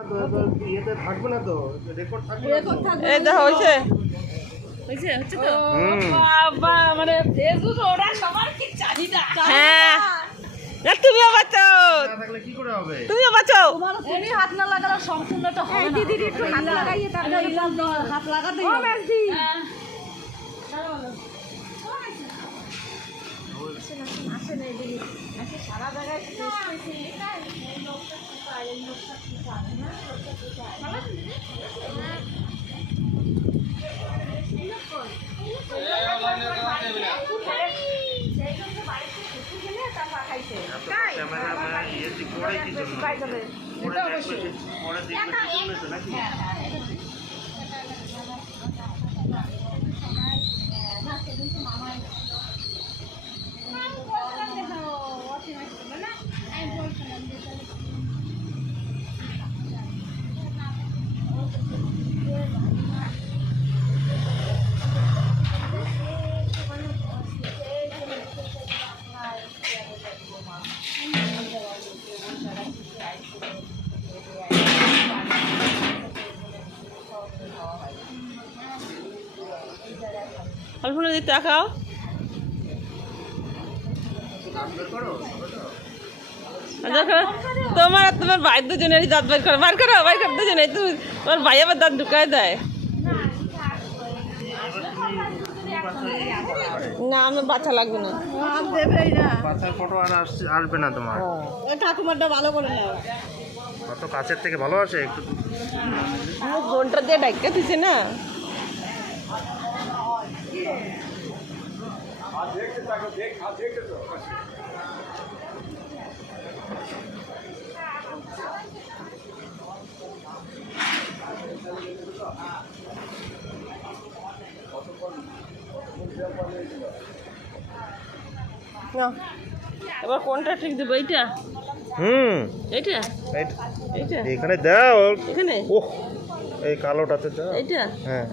ইয়েতে থাকবে না তো, রেকর্ড থাকবে এই দেখো হয়েছে হচ্ছে তো বাবা মানে ফেসবুক ওরা সবার কি চাহিদা। হ্যাঁ না তুমিও বাঁচাও, না থাকলে কি করে হবে? তুমিও বাঁচাও। তুমি হাত না লাগালে সম্পূর্ণটা হবে না। দিদি একটু হাত লাগাইয়ে তারপরে হাত লাগাতে ও মেসদি আসে না দিদি আসে সারা জায়গায় শেষ হইছে এই লোকটা কি পায় এই লোকটা কি পায় না লোকটা কি পায় ভালো দিদি ক্যামেরা ইয়ে করে কি জন্য? পরে দেখবে, পরে দেখবে কি জন্য তো নাকি? অল্পনা দিতে তাকাও। দেখো তোমার তোমার ভাই দুজনেরই দাঁত বার করো, বার করো দুজনে। তুমি তোমার ভাই আবার দাঁত ঢুকায় দেয় না, আমার বাচ্চা লাগবে না। বাচ্চার ফটো আর আসবে না তোমার। ওই ঠাকুমারটা ভালো করে নাও কত কাছের থেকে ভালো আসে একটু। ফোনটা দিয়ে ডাক্কা দিছে না। এবার কোনটা ঠিক দেবো? এইটা এইটা এইটা এখানে দাও, এখানে ওহ এই কালোটাতে দাও। এইটা হ্যাঁ